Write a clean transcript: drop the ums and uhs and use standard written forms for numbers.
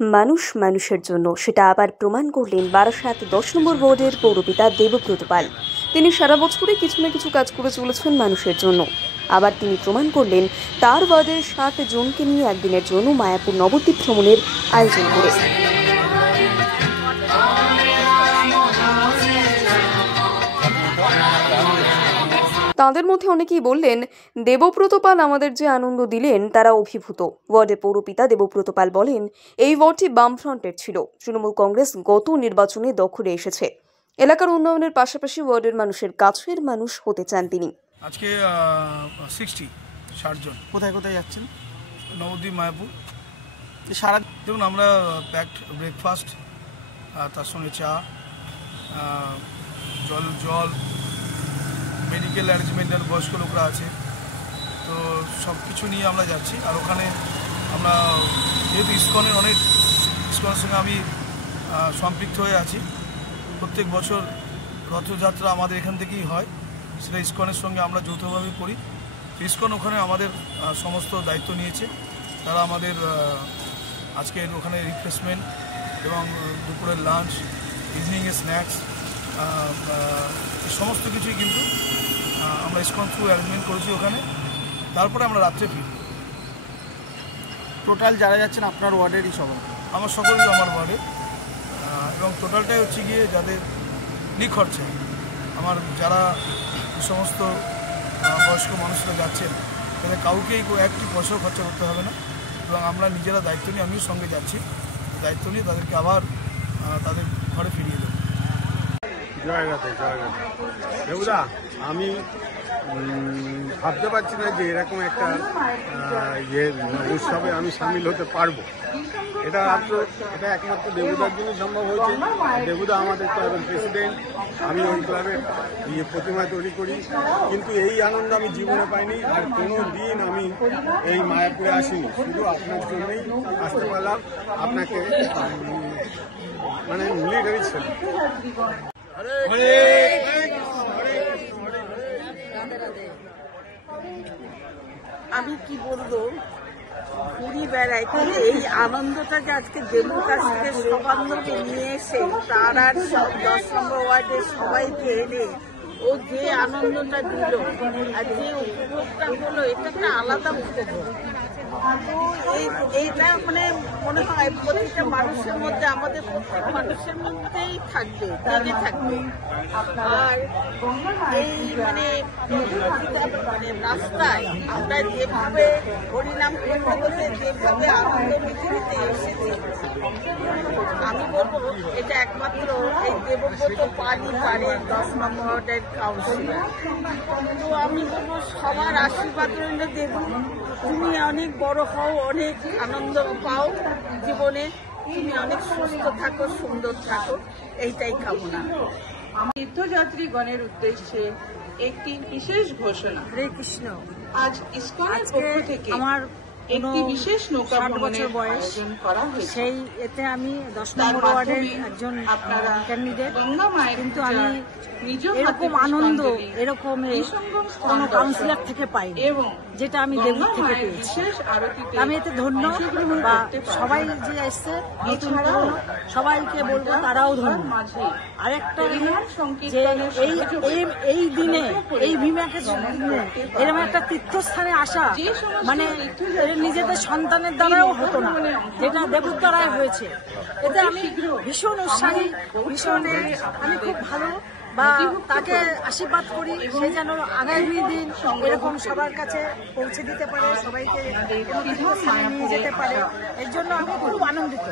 মানুষ মানুষের জন্য, সেটা আবার প্রমাণ করলেন বারাসাত 10 নম্বর ওয়ার্ডের পৌরপিতা দেবব্রত পাল। তিনি সারা বছরে কিছু না কিছু কাজ করে চলেছেন মানুষের জন্য। আবার তিনি প্রমাণ করলেন তার ওয়ার্ডের 7 জনকে নিয়ে একদিনের জন্য মায়াপুর নবদ্বীপ ভ্রমণের আয়োজন করে। তাঁদের মধ্যে অনেকেই বললেন, দেবব্রত পাল আমাদের যে আনন্দ দিলেন তারা অভিভূত। ওয়ার্ডের পৌরপিতা দেবব্রত পাল বলেন, এই ওয়ার্ডটি বামফ্রন্টের ছিল। তৃণমূল কংগ্রেস গত নির্বাচনে দখলে এসেছে। এলাকার উন্নয়নের পাশাপাশি ওয়ার্ডের মানুষের কাছের মানুষ হতে চান তিনি। আজকে 60 জন কোথায় কোথায় যাচ্ছেন? নবদ্বীপ, মায়াপুর। সারা দেখুন, আমরা প্যাকড ব্রেকফাস্ট, তার সঙ্গে চা, জল, মেডিকেল অ্যারেঞ্জমেন্টের বয়স্ক লোকরা আছে, তো সব কিছু নিয়ে আমরা যাচ্ছি। আর ওখানে আমরা যেহেতু ইসকনের সঙ্গে আমি সম্পৃক্ত হয়ে আছি, প্রত্যেক বছর রথযাত্রা আমাদের এখান থেকেই হয়, সেটা ইসকনের সঙ্গে আমরা যৌথভাবে করি। ইসকন ওখানে আমাদের সমস্ত দায়িত্ব নিয়েছে। তারা আমাদের আজকে ওখানে রিফ্রেশমেন্ট এবং দুপুরের লাঞ্চ, ইভিনিংয়ে স্ন্যাক্স, সমস্ত কিছুই কিন্তু আমরা ইসকন থ্রু অ্যারেঞ্জমেন্ট করেছি ওখানে। তারপরে আমরা রাত্রে ফিরি। টোটাল যারা যাচ্ছেন আপনার ওয়ার্ডেরই সবাই? আমার সকলেই আমার ওয়ার্ডে, এবং টোটালটাই হচ্ছে গিয়ে যাদের নিখরচায়, আমার যারা সমস্ত বয়স্ক মানুষরা যাচ্ছেন তাদের কাউকেই একটি পয়সাও খরচা করতে হবে না, এবং আমরা নিজেরা দায়িত্ব নিয়ে, আমিও সঙ্গে যাচ্ছি, দায়িত্ব নিয়ে তাদেরকে আবার তাদের ঘরে ফিরিয়ে দেবো। দেবুদা, আমি ভাবতে পারছি না যে এরকম একটা উৎসবে আমি সামিল হতে পারবো। এটা একমাত্র দেবুদার জন্য সম্ভব হয়েছে। দেবুদা আমাদের ক্লাবের প্রেসিডেন্ট, আমি ওই ক্লাবের প্রতিমা তৈরি করি, কিন্তু এই আনন্দ আমি জীবনে পাইনি। আর কোনো দিন আমি এই মায়াপুরে আসিনি, শুধু আপনার জন্যই আসতে পারলাম। আপনাকে মানে মিলিটারি ছিল। আমি কি বলবো, ঘুরি বেড়াই, এই আনন্দটা যে আজকে দেবুর কাছ থেকে সবান্ধকে নিয়ে এসে তার আর 10 নম্বর ওয়ার্ডের সবাইকে এনে ও যে আনন্দটা দিল আর যে উপভোগটা হলো, এটা একটা আলাদা উপভোগ। এইটা মানে মনে হয় প্রতিটা মানুষের মধ্যে, আমাদের প্রত্যেক মানুষের মধ্যেই থাকবে, জেগে থাকবে। আর এই মানে রাস্তায় আমরা যেভাবে হরিনাম করতে করতে যেভাবে আনন্দ পৃথিবীতে এসেছি, আমি বলবো এটা একমাত্র এই দেবব্রত পালই পারে, 10 নম্বর ওয়ার্ডের কাউন্সিলর। তো আমি বলবো সবার আশীর্বাদ রইল, দেবু তুমি অনেক বড় হও, অনেক আনন্দ পাও জীবনে, তুমি অনেক সুস্থ থাকো, সুন্দর থাকো, এইটাই কামনা। তীর্থযাত্রীগণের উদ্দেশ্যে একটি বিশেষ ঘোষণা। হরে কৃষ্ণ। আজ ইসকনের পক্ষ থেকে আমার একটি বিশেষ নৌকা ভ্রমণের আয়োজন করা হয়েছে। সেই এতে আমি 10 নম্বর ওয়ার্ডের একজন ক্যান্ডিডেট, কিন্তু আমি এরকম আনন্দ এরকম কোনো কাউন্সিলর থেকে পাইনি, যেটা আমি দেবুর থেকে পেয়েছি। আমি এতে ধন্য, বা সবাই যে এসছে নতুন পুরনো সবাইকে বলবো তারাও ধন্য। আরেকটা যে এই দিনে, এই ভীমাকে দিনে এরকম একটা তীর্থস্থানে আসা, মানে নিজেদের সন্তানের দ্বারাও হতো না, যেটা দেবুর দ্বারাই হয়েছে। এতে আমি ভীষণ উৎসাহী, ভীষণ আমি খুব ভালো, বা তাকে আশীর্বাদ করি সে যেন আগামী দিন এরকম সবার কাছে পৌঁছে দিতে পারে, সবাইকে নিয়ে যেতে পারে। এর জন্য আমি খুব আনন্দিত।